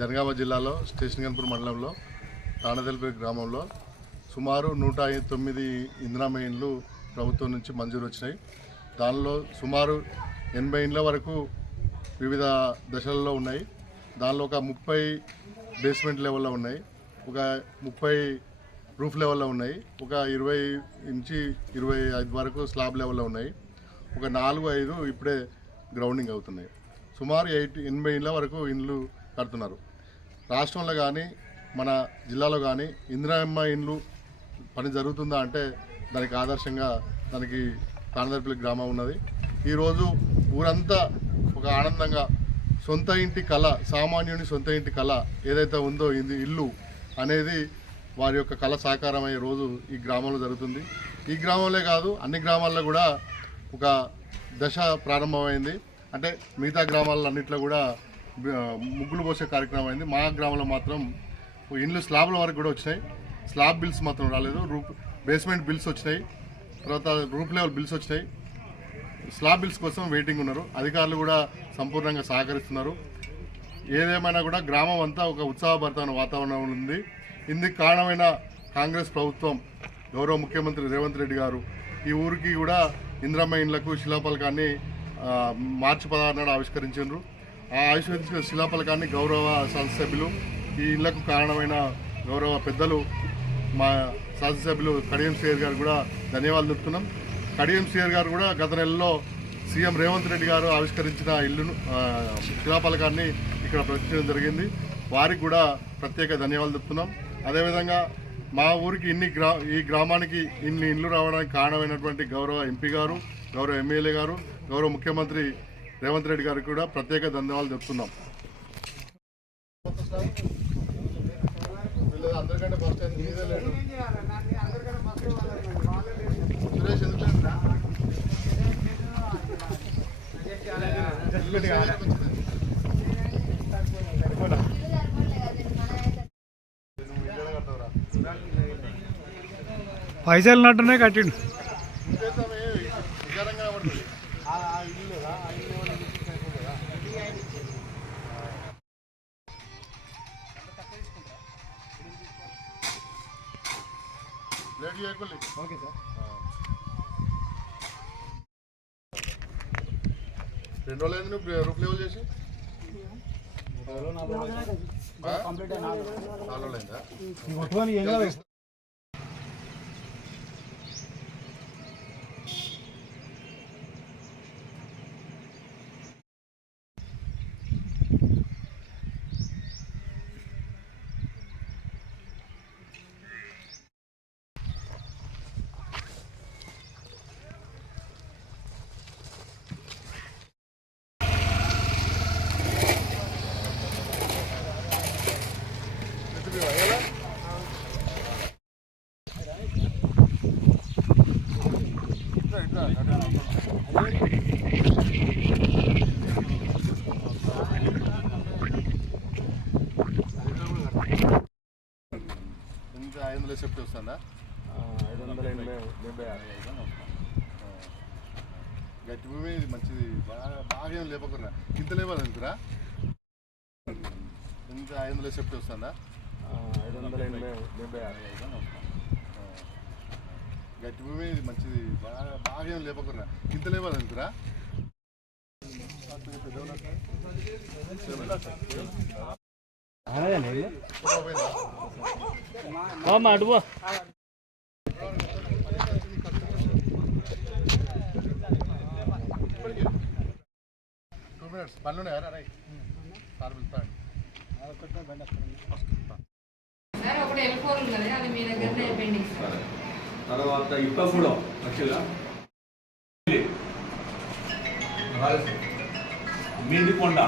జనగామ జిల్లాలో స్టేషన్ గన్పూర్ మండలంలో తానదెల్పేట గ్రామంలో సుమారు నూట తొమ్మిది ఇందిరామ ఇండ్లు ప్రభుత్వం నుంచి మంజూరు వచ్చినాయి. దానిలో సుమారు ఎనభై ఇండ్ల వరకు వివిధ దశలలో ఉన్నాయి. దానిలో ఒక ముప్పై బేస్మెంట్ లెవెల్లో ఉన్నాయి. ఒక ముప్పై రూఫ్ లెవెల్లో ఉన్నాయి. ఒక ఇరవై నుంచి ఇరవై ఐదు వరకు స్లాబ్ లెవెల్లో ఉన్నాయి. ఒక నాలుగు ఐదు ఇప్పుడే గ్రౌండింగ్ అవుతున్నాయి. సుమారు ఎయిట్ ఎనభై ఇండ్ల వరకు ఇండ్లు కడుతున్నారు రాష్ట్రంలో కానీ మన జిల్లాలో కానీ ఇందిరామ్మ ఇండ్లు పని జరుగుతుందా అంటే దానికి ఆదర్శంగా దానికి కానదర్పల్లి గ్రామం ఉన్నది. ఈరోజు ఊరంతా ఒక ఆనందంగా సొంత ఇంటి కళ సామాన్యుని సొంత ఇంటి కళ ఏదైతే ఉందో ఇది ఇల్లు అనేది వారి యొక్క కళ సాకారమయ్యే రోజు ఈ గ్రామంలో జరుగుతుంది. ఈ గ్రామంలో కాదు అన్ని గ్రామాల్లో కూడా ఒక దశ ప్రారంభమైంది. అంటే మిగతా గ్రామాలన్నింటిలో కూడా ముగ్గులు పోసే కార్యక్రమం అయింది. మా గ్రామంలో మాత్రం ఇండ్లు స్లాబ్ల వరకు కూడా వచ్చినాయి. స్లాబ్ బిల్స్ మాత్రం రాలేదు. రూప్ బేస్మెంట్ బిల్స్ వచ్చినాయి. తర్వాత రూప్ లెవెల్ బిల్స్ వచ్చినాయి. స్లాబ్ బిల్స్ కోసం వెయిటింగ్ ఉన్నారు. అధికారులు కూడా సంపూర్ణంగా సహకరిస్తున్నారు. ఏదేమైనా కూడా గ్రామం అంతా ఒక ఉత్సాహభరితమైన వాతావరణం ఉంది. ఇందుకు కారణమైన కాంగ్రెస్ ప్రభుత్వం గౌరవ ముఖ్యమంత్రి రేవంత్ రెడ్డి గారు ఈ ఊరికి కూడా ఇంద్రమ్మ ఇండ్లకు శిలాపలకాన్ని మార్చి పదహారు నాడు ఆవిష్కరించారు ఆ ఆవిష్కరించిన శిలాఫలకాన్ని గౌరవ శాసనసభ్యులు ఈ ఇళ్ళకు కారణమైన గౌరవ పెద్దలు మా శాసనసభ్యులు కడియం సిఆర్ గారు కూడా ధన్యవాదాలు చెప్తున్నాం కడియం సిఆర్ గారు కూడా గత నెలలో సీఎం రేవంత్ రెడ్డి గారు ఆవిష్కరించిన ఇల్లును శిలాపలకాన్ని శిలాఫలకాన్ని ఇక్కడ ప్రదర్శించడం జరిగింది. వారికి కూడా ప్రత్యేక ధన్యవాదాలు చెప్తున్నాం అదేవిధంగా మా ఊరికి ఇన్ని గ్రా ఈ గ్రామానికి ఇన్ని ఇల్లు రావడానికి కారణమైనటువంటి గౌరవ ఎంపీ గారు గౌరవ ఎమ్మెల్యే గారు గౌరవ ముఖ్యమంత్రి రేవంత్ రెడ్డి గారికి కూడా ప్రత్యేక ధన్యవాదాలు చెప్తున్నాం అందరికంటే ఫస్ట్ సురేష్? పైసలు నట్టునే కట్టిండు విచారంగా పడుతుంది. లేట్ చేయకుల్లి. రెండు రోజులు అయింది నువ్వు రూప్ లెవెల్ చేసి ఆ? నాలుగు రోజులు అయిందా ఎంత ఐదు వందల వస్తుందా? ఐదు వందల ఎనభై డెబ్బై ఆరు. గట్టి భూమి ఇది మంచిది. బాగా బాగా ఏం లేపకురా ఇంత లేవాలి అనుకురా ఇంత ఐదు వందల సెఫ్టీ వస్తుందా? ఐదు వందల ఎనభై డెబ్బై ఆరు. గట్టి భూమి ఇది మంచిది. బాగా బాగా ఏం లేపకురా ఇంత లేవాలి అనుకురా అడుగు టూ మినిట్స్ పనులు ఉన్నాయా? రై సార్ పిలుస్తాను సార్ ఒకటి ఎల్ ఫోర్ ఉన్నది అది మీ దగ్గరనే పెండింగ్ తర్వాత ఇప్పగూడెం యాక్చువల్గా మీదికొండ